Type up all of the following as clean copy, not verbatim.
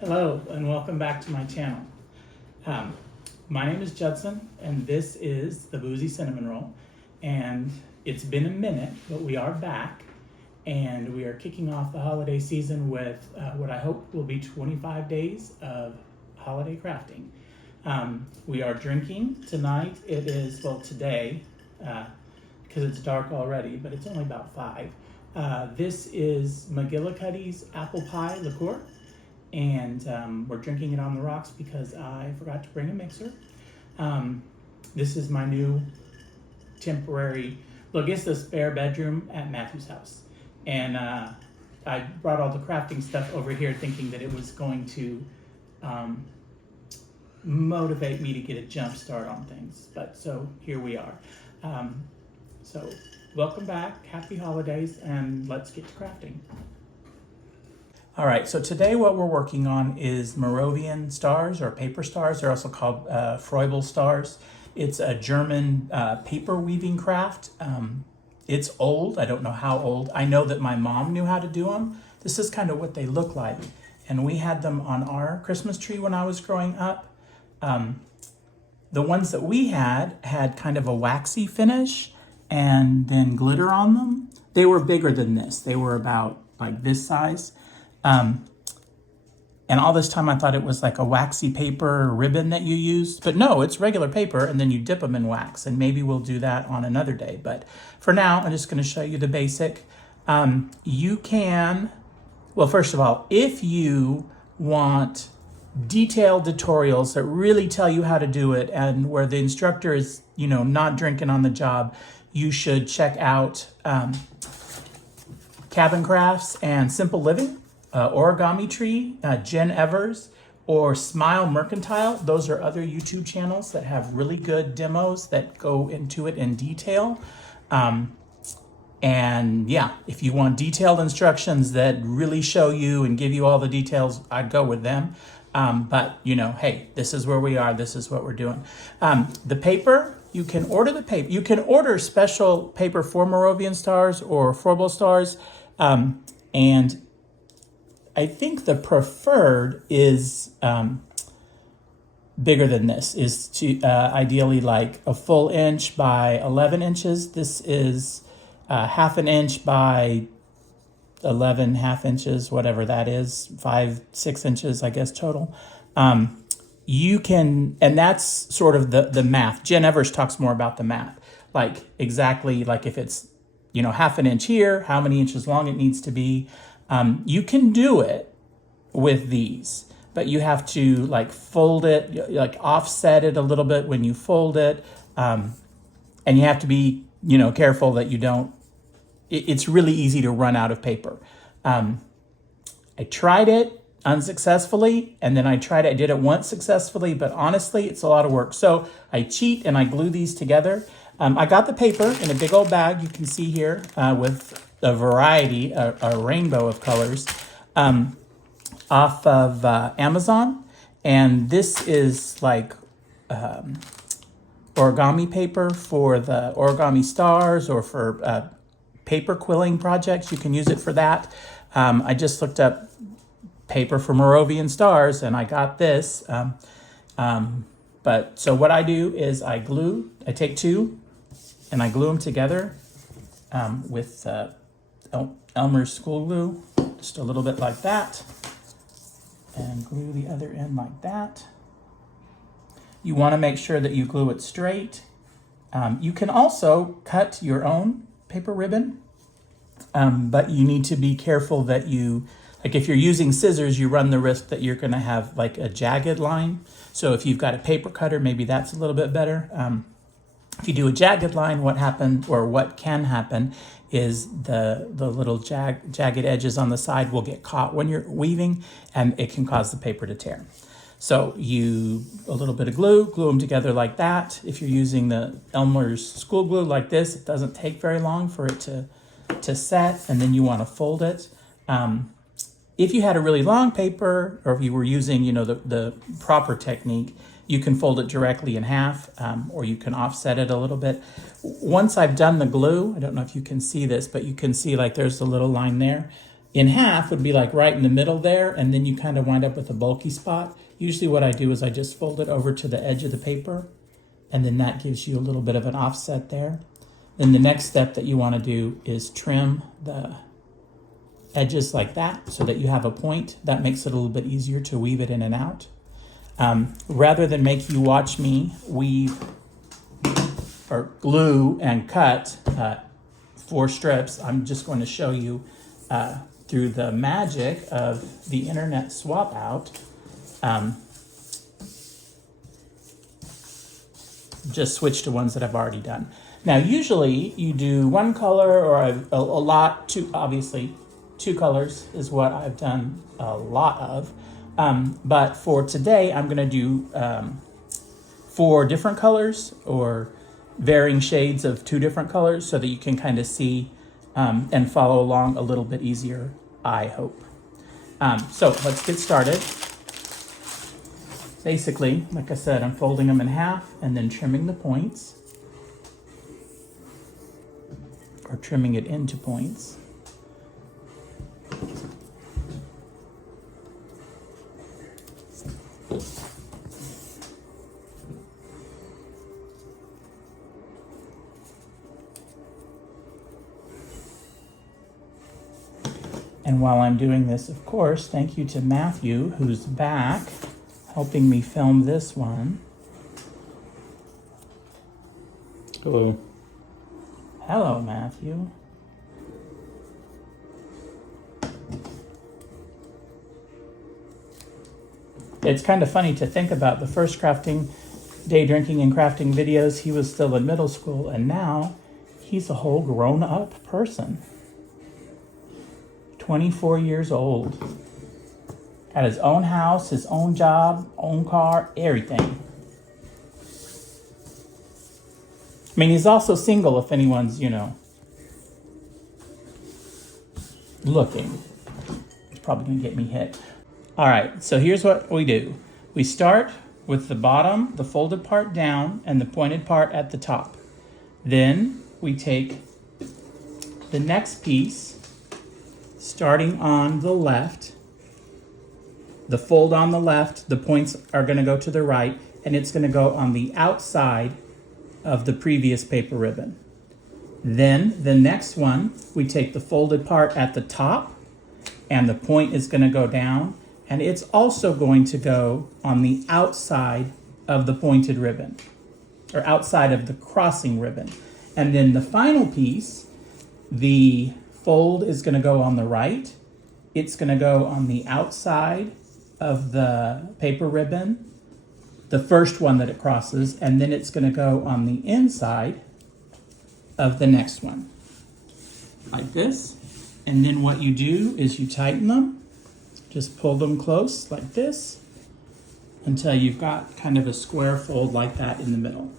Hello and welcome back to my channel. My name is Judson and this is the Boozy Cinnamon Roll, and it's been a minute, but we are back and we are kicking off the holiday season with what I hope will be 25 days of holiday crafting. We are drinking tonight. It is, well, today, because it's dark already, but it's only about 5. This is McGillicuddy's apple pie liqueur. And we're drinking it on the rocks because I forgot to bring a mixer. This is my new temporary, look, it's the spare bedroom at Matthew's house. And I brought all the crafting stuff over here thinking that it was going to motivate me to get a jump start on things. But so here we are. So welcome back, happy holidays, and let's get to crafting. All right, so today what we're working on is Moravian stars or paper stars. They're also called Freubel stars. It's a German paper weaving craft. It's old, I don't know how old. I know that my mom knew how to do them. This is kind of what they look like. And we had them on our Christmas tree when I was growing up. The ones that we had kind of a waxy finish and then glitter on them. They were bigger than this. They were about like this size. And all this time I thought it was like a waxy paper ribbon that you used, but no, it's regular paper and then you dip them in wax, and maybe we'll do that on another day. But for now, I'm just going to show you the basic. You can, well, first of all, if you want detailed tutorials that really tell you how to do it and where the instructor is, you know, not drinking on the job, you should check out Cabin Crafts and Simple Living. Origami Tree, Jen Evers, or Smile Mercantile. Those are other YouTube channels that have really good demos that go into it in detail. And yeah, if you want detailed instructions that really show you and give you all the details, I'd go with them. But you know, hey, this is where we are. This is what we're doing. The paper, you can order the paper. You can order special paper for Moravian stars or Freubel stars. And I think the preferred is bigger than this, is to ideally like a full inch by 11 inches. This is half an inch by 11 half inches, whatever that is, 5-6 inches, I guess, total. You can, and that's sort of the math. Jen Evers talks more about the math, like exactly like if it's, you know, half an inch here, how many inches long it needs to be. You can do it with these, but you have to like fold it, like offset it a little bit when you fold it. And you have to be, you know, careful that you don't, it's really easy to run out of paper. I tried it unsuccessfully, and then I did it once successfully, but honestly, it's a lot of work. So I cheat and I glue these together. I got the paper in a big old bag, you can see here, with a variety, a rainbow of colors, off of Amazon. And this is like origami paper for the origami stars or for paper quilling projects. You can use it for that. I just looked up paper for Moravian stars and I got this. But so what I do is I take two and I glue them together with Elmer's school glue, just a little bit like that, and glue the other end like that. You want to make sure that you glue it straight. You can also cut your own paper ribbon, but you need to be careful that you, like if you're using scissors, you run the risk that you're going to have like a jagged line. So if you've got a paper cutter, maybe that's a little bit better. If you do a jagged line, what can happen is the little jagged edges on the side will get caught when you're weaving, and it can cause the paper to tear. So a little bit of glue them together like that. If you're using the Elmer's school glue like this, it doesn't take very long for it to set, and then you want to fold it. If you had a really long paper, or if you were using, you know, the proper technique, you can fold it directly in half, or you can offset it a little bit. Once I've done the glue, I don't know if you can see this, but you can see like there's a little line there. in half would be like right in the middle there, and then you kind of wind up with a bulky spot. Usually what I do is I just fold it over to the edge of the paper, and then that gives you a little bit of an offset there. Then the next step that you want to do is trim the edges like that so that you have a point. That makes it a little bit easier to weave it in and out. Rather than make you watch me weave or glue and cut 4 strips, I'm just going to show you through the magic of the internet swap out, just switch to ones that I've already done. Now, usually you do 1 color or a lot, obviously 2 colors is what I've done a lot of. But for today, I'm gonna do 4 different colors or varying shades of 2 different colors so that you can kind of see and follow along a little bit easier, I hope. So let's get started. Basically, like I said, I'm folding them in half and then trimming the points, or trimming it into points. And while I'm doing this, of course, thank you to Matthew, who's back, helping me film this one. Hello. Hello, Matthew. It's kind of funny to think about the first day drinking and crafting videos. He was still in middle school, and now he's a whole grown-up person. 24 years old. Got his own house, his own job, own car, everything. I mean, he's also single if anyone's, looking. It's probably gonna get me hit. All right, so here's what we do. We start with the bottom, the folded part down, and the pointed part at the top. Then we take the next piece, starting on the left, the fold on the left, the points are gonna go to the right, and it's gonna go on the outside of the previous paper ribbon. Then the next one, we take the folded part at the top, and the point is gonna go down, and it's also going to go on the outside of the pointed ribbon, or outside of the crossing ribbon. And then the final piece, the fold is gonna go on the right, it's gonna go on the outside of the paper ribbon, the first one that it crosses, and then it's gonna go on the inside of the next one, like this. And then what you do is you tighten them, just pull them close like this until you've got kind of a square fold like that in the middle,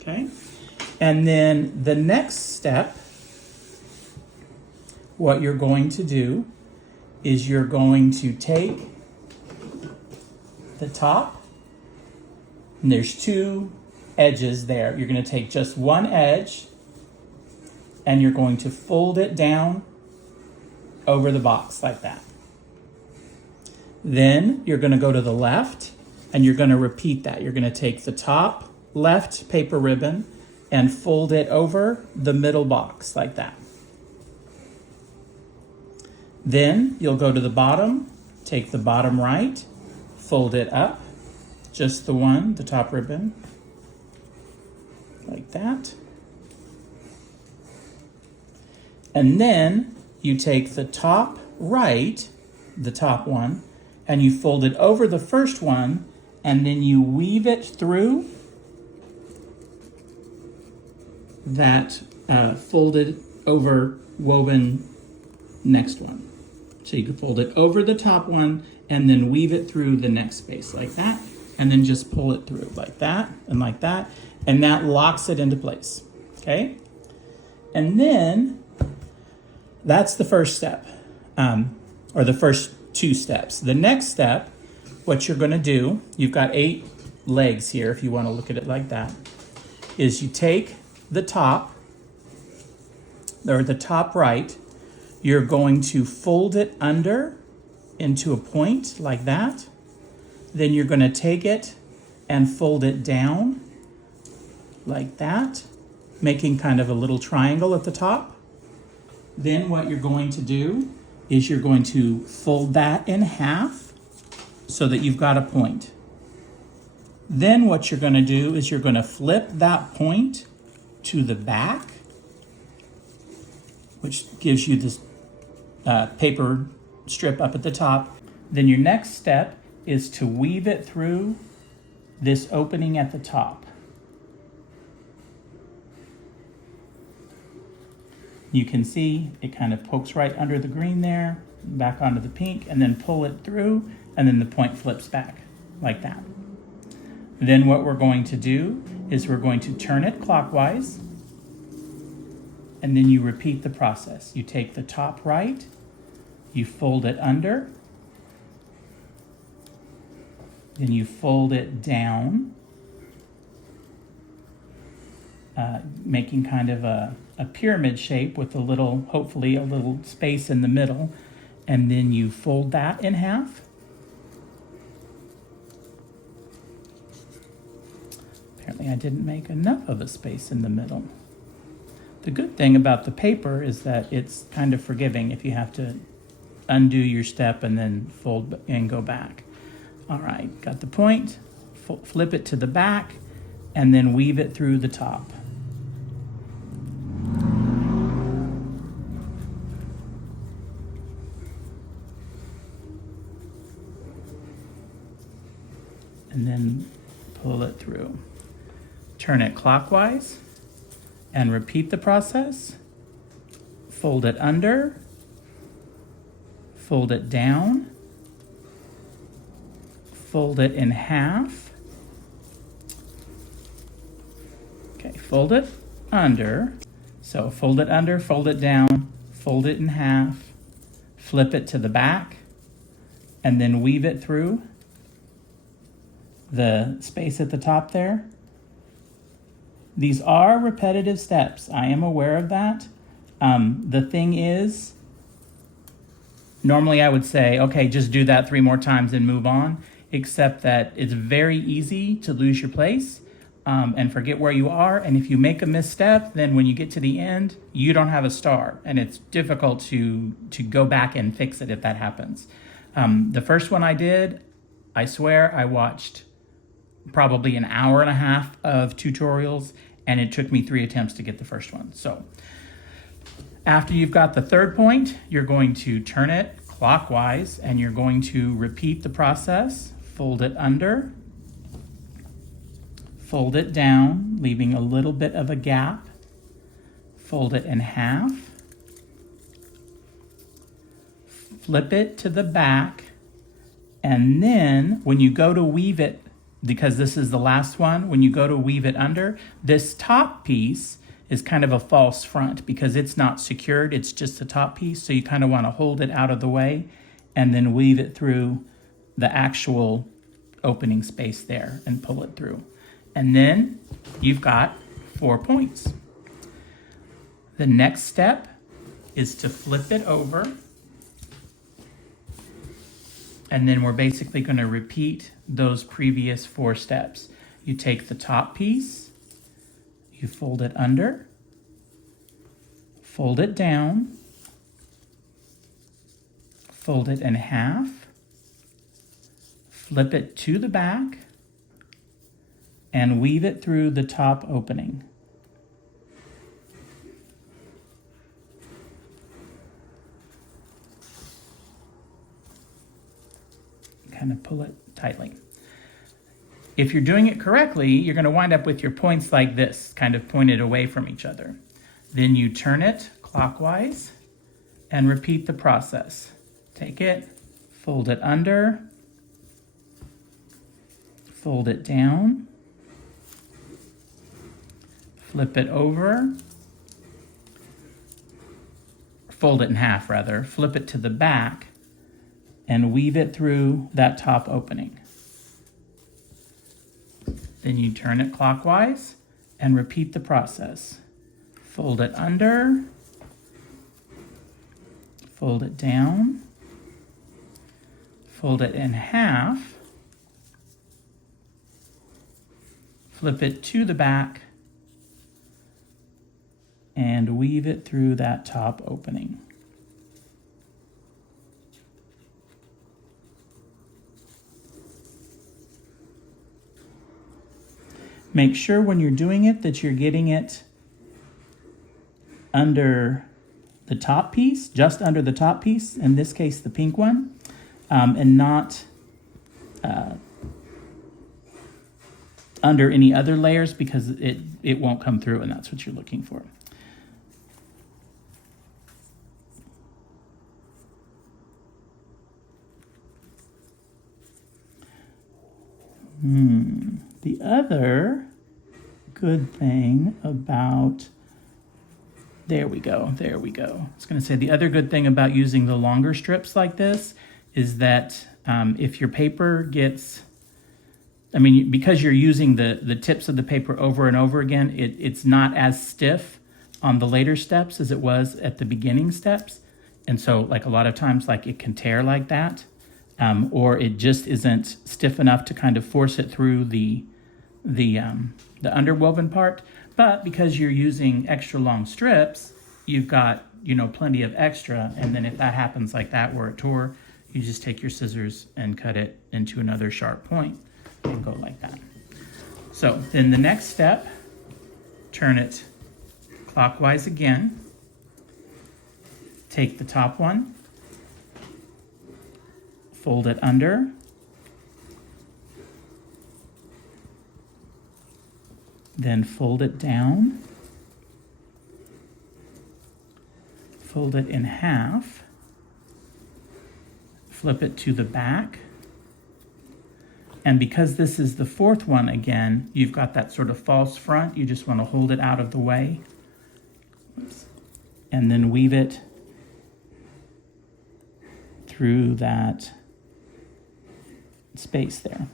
okay? And then the next step, what you're going to do is you're going to take the top, and there's 2 edges there. You're going to take just one edge and you're going to fold it down over the box like that. Then you're going to go to the left and you're going to repeat that. You're going to take the top left paper ribbon and fold it over the middle box like that. Then you'll go to the bottom, take the bottom right, fold it up, just the one, the top ribbon, like that. And then you take the top right, the top one, and you fold it over the first one, and then you weave it through that folded over woven next one. So you can fold it over the top one and then weave it through the next space like that, and then just pull it through like that, and that locks it into place, okay? And then that's the first step, or the first 2 steps. The next step, what you're gonna do, you've got 8 legs here if you wanna look at it like that, is you take the top, or the top right, you're going to fold it under into a point like that. Then you're going to take it and fold it down like that, making kind of a little triangle at the top. Then what you're going to do is you're going to fold that in half so that you've got a point. Then what you're going to do is you're going to flip that point to the back, which gives you this paper strip up at the top. Then your next step is to weave it through this opening at the top. You can see it kind of pokes right under the green there, back onto the pink, and then pull it through, and then the point flips back like that. Then what we're going to do is we're going to turn it clockwise, and then you repeat the process. You take the top right, you fold it under, then you fold it down, making kind of a pyramid shape with a little, hopefully a little space in the middle, and then you fold that in half. Apparently I didn't make enough of a space in the middle. The good thing about the paper is that it's kind of forgiving if you have to undo your step and then fold and go back. All right, got the point, flip it to the back, and then weave it through the top. And then pull it through. Turn it clockwise and repeat the process. Fold it under, fold it down, fold it in half. Okay, fold it under. So fold it under, fold it down, fold it in half, flip it to the back, and then weave it through the space at the top there. These are repetitive steps. I am aware of that. The thing is, normally I would say, okay, just do that 3 more times and move on, except that it's very easy to lose your place and forget where you are. And if you make a misstep, then when you get to the end, you don't have a star. And it's difficult to go back and fix it if that happens. The first one I did, I swear I watched probably an hour and a half of tutorials, and it took me 3 attempts to get the first one. So after you've got the third point, you're going to turn it clockwise and you're going to repeat the process. Fold it under, fold it down, leaving a little bit of a gap, fold it in half, flip it to the back, and then when you go to weave it, because this is the last one, when you go to weave it under, this top piece is kind of a false front because it's not secured, it's just the top piece, so you kind of want to hold it out of the way and then weave it through the actual opening space there and pull it through. And then you've got 4 points. The next step is to flip it over, and then we're basically going to repeat those previous 4 steps. You take the top piece, you fold it under, fold it down, fold it in half, flip it to the back, and weave it through the top opening. Kind of pull it tightly. If you're doing it correctly, you're going to wind up with your points like this, kind of pointed away from each other. Then you turn it clockwise and repeat the process. Take it, fold it under, fold it down, flip it over, fold it in half rather, flip it to the back, and weave it through that top opening. Then you turn it clockwise and repeat the process. Fold it under, fold it down, fold it in half, flip it to the back, and weave it through that top opening. Make sure when you're doing it that you're getting it under the top piece, just under the top piece, in this case the pink one, and not under any other layers, because it won't come through, and that's what you're looking for. The other good thing about, there we go. I was going to say the other good thing about using the longer strips like this is that if your paper gets, because you're using the tips of the paper over and over again, it's not as stiff on the later steps as it was at the beginning steps. And so like a lot of times, like it can tear like that, or it just isn't stiff enough to kind of force it through the underwoven part. But because you're using extra long strips, you've got, plenty of extra. And then if that happens like that where it tore, you just take your scissors and cut it into another sharp point and go like that. So then the next step, turn it clockwise again. Take the top one, fold it under, then fold it down, fold it in half, flip it to the back, and because this is the fourth one again, you've got that sort of false front, you just want to hold it out of the way. Oops. And then weave it through that space there.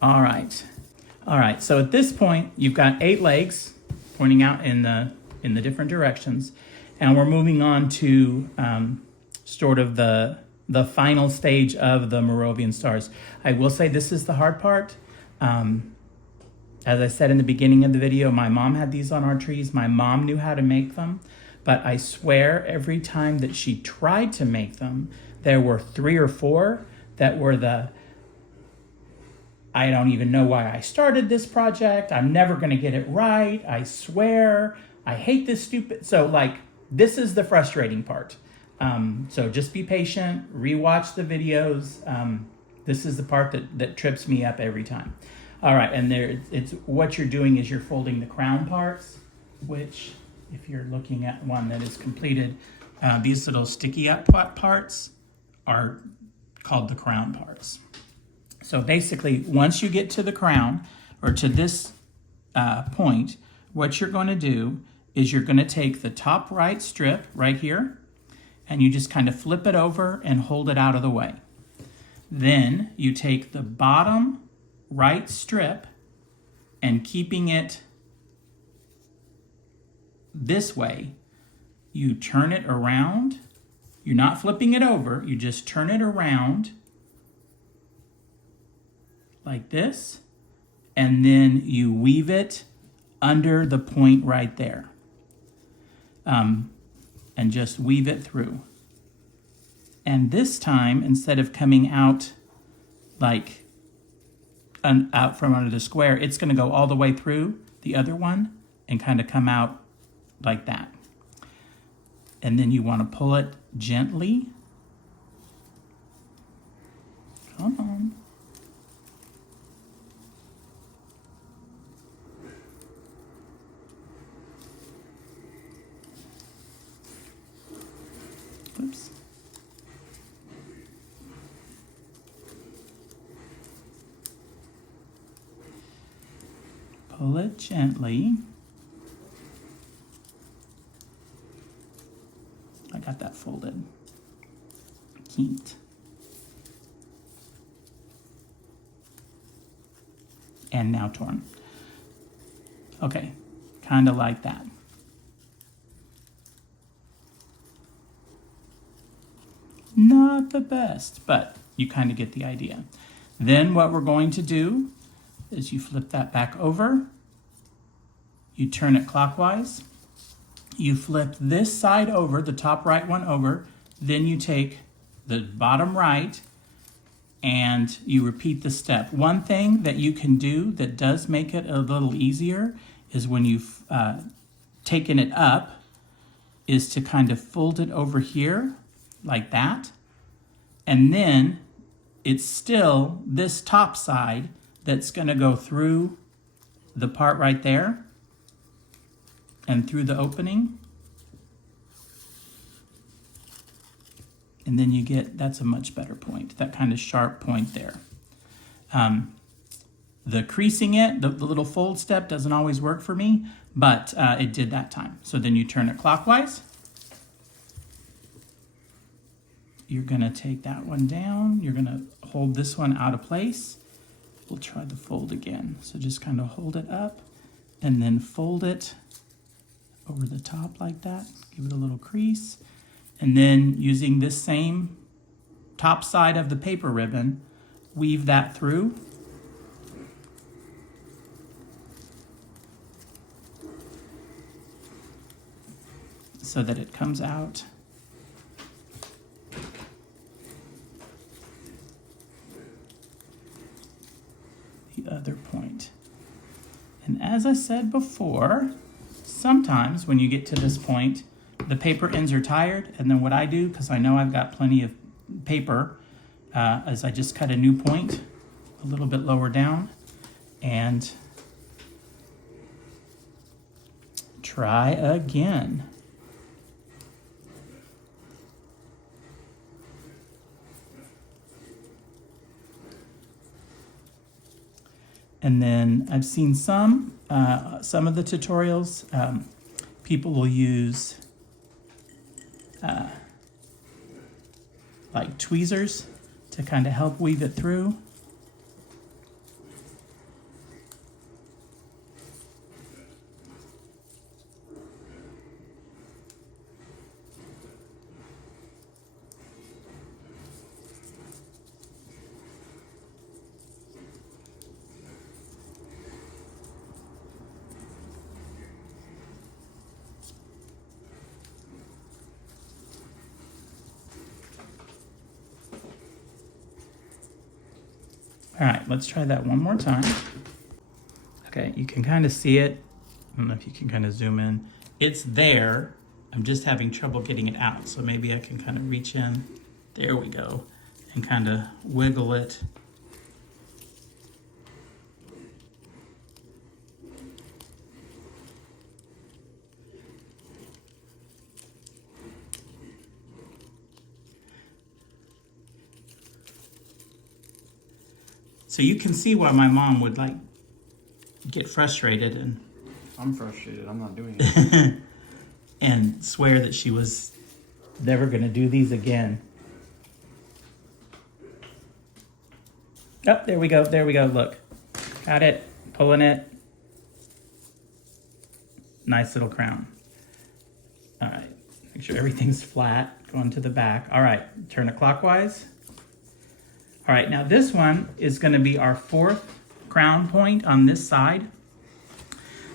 All right, so at this point, you've got 8 legs pointing out in the different directions, and we're moving on to sort of the final stage of the Moravian stars. I will say this is the hard part. As I said in the beginning of the video, my mom had these on our trees. My mom knew how to make them, but I swear every time that she tried to make them, there were 3 or 4 that were I don't even know why I started this project. I'm never going to get it right. I swear. I hate this stupid. So this is the frustrating part. So just be patient, rewatch the videos. This is the part that trips me up every time. All right, and it's what you're doing is you're folding the crown parts, which if you're looking at one that is completed, these little sticky up parts are called the crown parts. So basically, once you get to the crown, or to this point, what you're going to do is you're going to take the top right strip right here, and you just kind of flip it over and hold it out of the way. Then you take the bottom right strip and keeping it this way, you turn it around. You're not flipping it over, you just turn it around like this, and then you weave it under the point right there. And just weave it through. And this time, instead of coming out like out from under the square, it's going to go all the way through the other one and kind of come out like that. And then you want to pull it gently. Come on. Oops. Pull it gently. I got that folded. Neat. And now torn. Okay, kind of like that. Not the best, but you kind of get the idea. Then what we're going to do is you flip that back over, you turn it clockwise, you flip this side over, the top right one over, then you take the bottom right and you repeat the step. One thing that you can do that does make it a little easier is when you've taken it up, is to kind of fold it over here like that. And then it's still this top side that's gonna go through the part right there and through the opening. And then you get, that's a much better point, that kind of sharp point there. The creasing it, the little fold step doesn't always work for me, but it did that time. So then you turn it clockwise. You're gonna take that one down. You're gonna hold this one out of place. We'll try the fold again. So just kind of hold it up and then fold it over the top like that. Give it a little crease. And then using this same top side of the paper ribbon, weave that through. So that it comes out the other point. And as I said before, sometimes when you get to this point, the paper ends are tired, and then what I do, because I know I've got plenty of paper, is I just cut a new point a little bit lower down and try again. And then I've seen some of the tutorials, people will use like tweezers to kind of help weave it through. All right, let's try that one more time. Okay, you can kind of see it. I don't know if you can kind of zoom in. It's there. I'm just having trouble getting it out. So maybe I can kind of reach in. There we go. And kind of wiggle it. So you can see why my mom would like get frustrated and I'm frustrated. I'm not doing it. and swear that she was never going to do these again. Oh, there we go. There we go. Look. Got it. Pulling it. Nice little crown. All right. Make sure everything's flat. Going to the back. All right. Turn it clockwise. All right, now this one is going to be our fourth crown point on this side.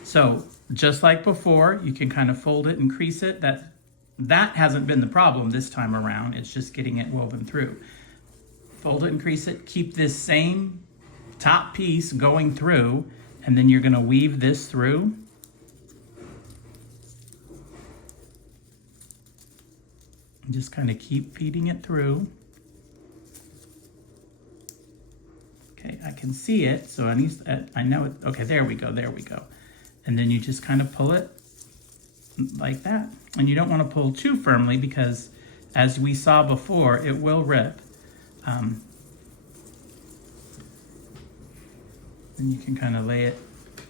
So just like before, you can kind of fold it and crease it. That hasn't been the problem this time around. It's just getting it woven through. Fold it and crease it. Keep this same top piece going through, and then you're going to weave this through. And just kind of keep feeding it through. Okay, I can see it, so I know it. Okay, there we go, there we go. And then you just kind of pull it like that. And you don't want to pull too firmly because, as we saw before, it will rip. And you can kind of lay it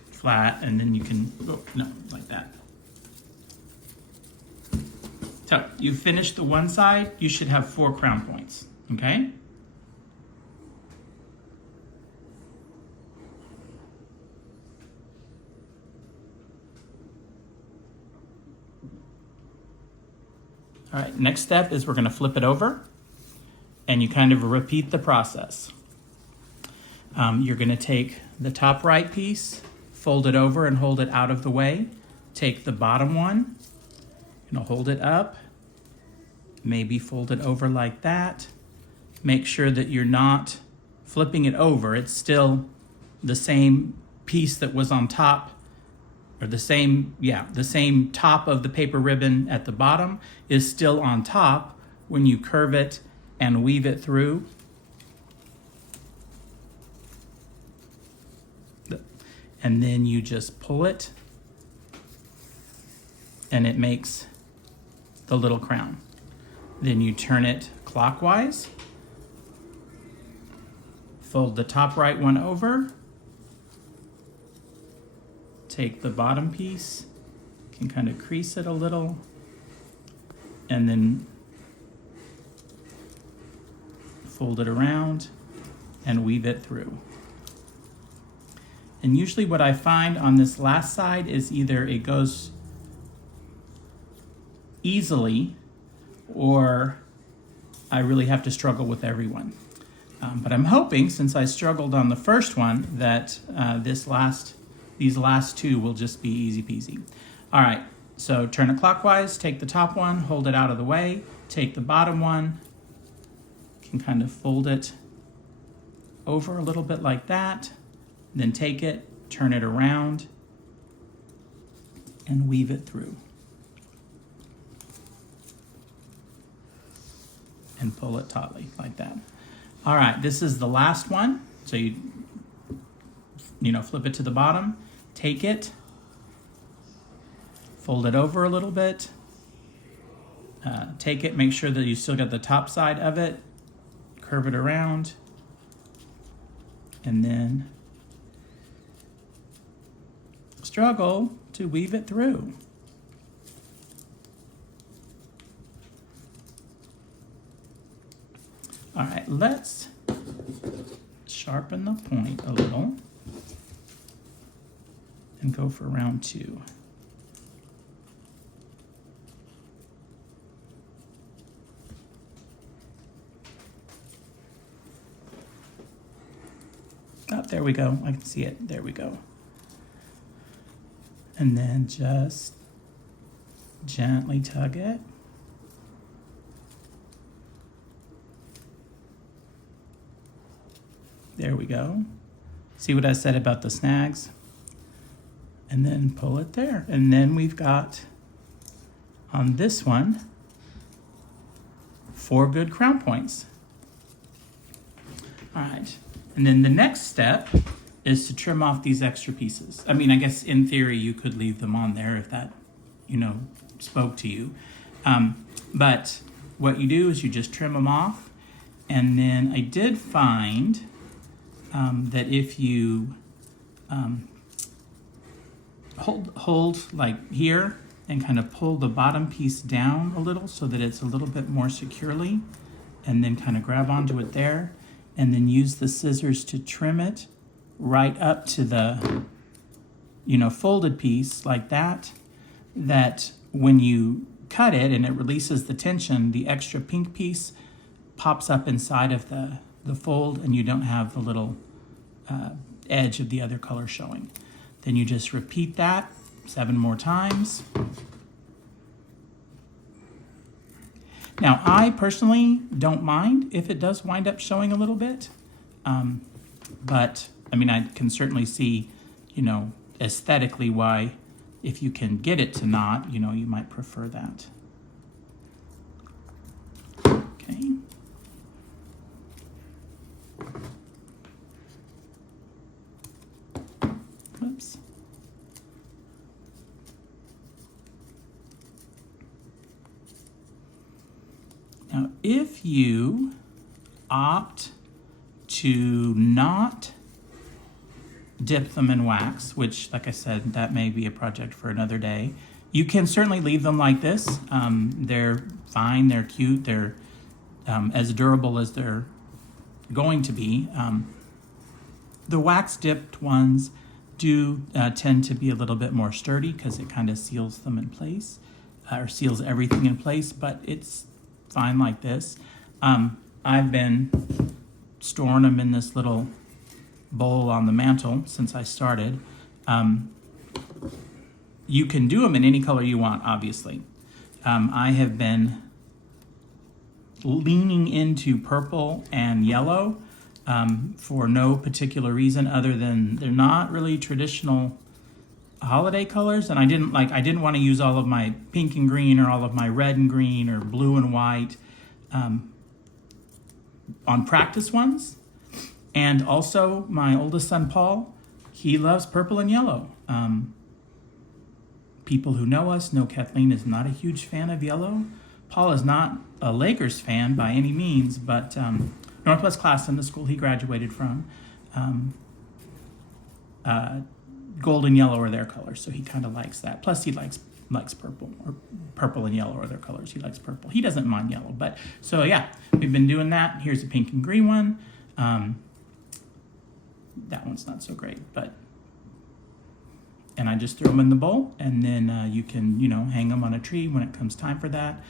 flat, and then you can, oh, no, like that. So you finished the one side, you should have 4 crown points, okay? All right, next step is we're gonna flip it over and you kind of repeat the process. You're gonna take the top right piece, fold it over and hold it out of the way. Take the bottom one, hold it up, maybe fold it over like that. Make sure that you're not flipping it over. It's still the same piece that was on top, or the same top of the paper ribbon at the bottom is still on top when you curve it and weave it through. And then you just pull it and it makes the little crown. Then you turn it clockwise, fold the top right one over, take the bottom piece, can kind of crease it a little, and then fold it around and weave it through. And usually what I find on this last side is either it goes easily or I really have to struggle with every one. But I'm hoping, since I struggled on the first one, that these last two will just be easy peasy. All right, so turn it clockwise, take the top one, hold it out of the way, take the bottom one, can kind of fold it over a little bit like that, then take it, turn it around, and weave it through. And pull it tautly like that. All right, this is the last one. So you flip it to the bottom, take it, fold it over a little bit, take it, make sure that you still got the top side of it, curve it around, and then struggle to weave it through. All right, let's sharpen the point a little and go for round 2. Oh, there we go. I can see it. There we go. And then just gently tug it. There we go. See what I said about the snags? And then pull it there. And then we've got, on this one, 4 good crown points. All right. And then the next step is to trim off these extra pieces. I mean, I guess in theory you could leave them on there if that, spoke to you. But what you do is you just trim them off. And then I did find that if you hold like here and kind of pull the bottom piece down a little so that it's a little bit more securely, and then kind of grab onto it there, and then use the scissors to trim it right up to the folded piece like that, that when you cut it and it releases the tension, the extra pink piece pops up inside of the fold and you don't have the little edge of the other color showing. Then you just repeat that 7 more times. Now, I personally don't mind if it does wind up showing a little bit, but I mean, I can certainly see, aesthetically why, if you can get it to not, you might prefer that. Okay. Whoops. Now, if you opt to not dip them in wax, which, like I said, that may be a project for another day, you can certainly leave them like this. They're fine, they're cute, they're as durable as they're going to be. The wax dipped ones do tend to be a little bit more sturdy because it kind of seals them in place. or seals everything in place, but it's fine like this. I've been storing them in this little bowl on the mantle since I started. You can do them in any color you want, obviously. I have been leaning into purple and yellow for no particular reason other than they're not really traditional holiday colors, and I didn't want to use all of my pink and green or all of my red and green or blue and white on practice ones. And also my oldest son Paul, he loves purple and yellow. People who know us know Kathleen is not a huge fan of yellow. Paul is not a Lakers fan by any means, but Northwest Classen, the school he graduated from, gold and yellow are their colors, so he kind of likes that. Plus, he likes purple, or purple and yellow are their colors. He likes purple. He doesn't mind yellow, but so yeah, we've been doing that. Here's a pink and green one. That one's not so great, and I just throw them in the bowl, and then you can, hang them on a tree when it comes time for that.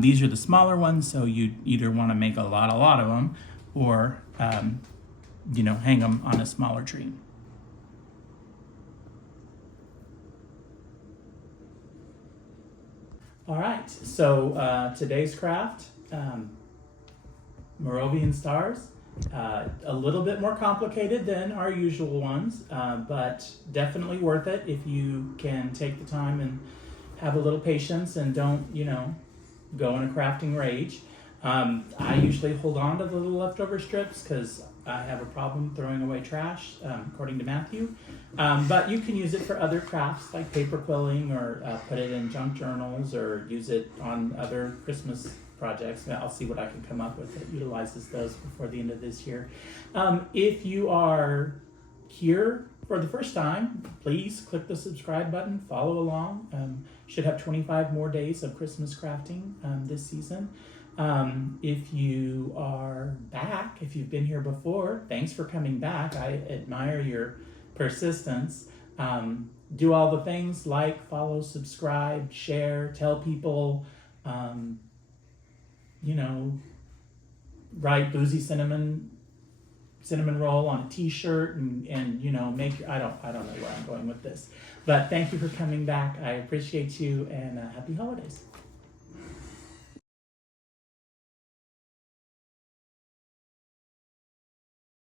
These are the smaller ones, so you either want to make a lot of them, or hang them on a smaller tree. All right, so today's craft, Moravian stars. A little bit more complicated than our usual ones, but definitely worth it if you can take the time and have a little patience and don't, go in a crafting rage. I usually hold on to the little leftover strips because I have a problem throwing away trash, according to Matthew. But you can use it for other crafts like paper quilling, or put it in junk journals, or use it on other Christmas projects. I'll see what I can come up with that utilizes those before the end of this year. If you are here for the first time, please click the subscribe button, follow along. Should have 25 more days of Christmas crafting this season. If you are back, if you've been here before, thanks for coming back. I admire your persistence. Do all the things like follow, subscribe, share, tell people, write boozy cinnamon roll on a t-shirt and make I don't know where I'm going with this, but thank you for coming back. I appreciate you, and happy holidays.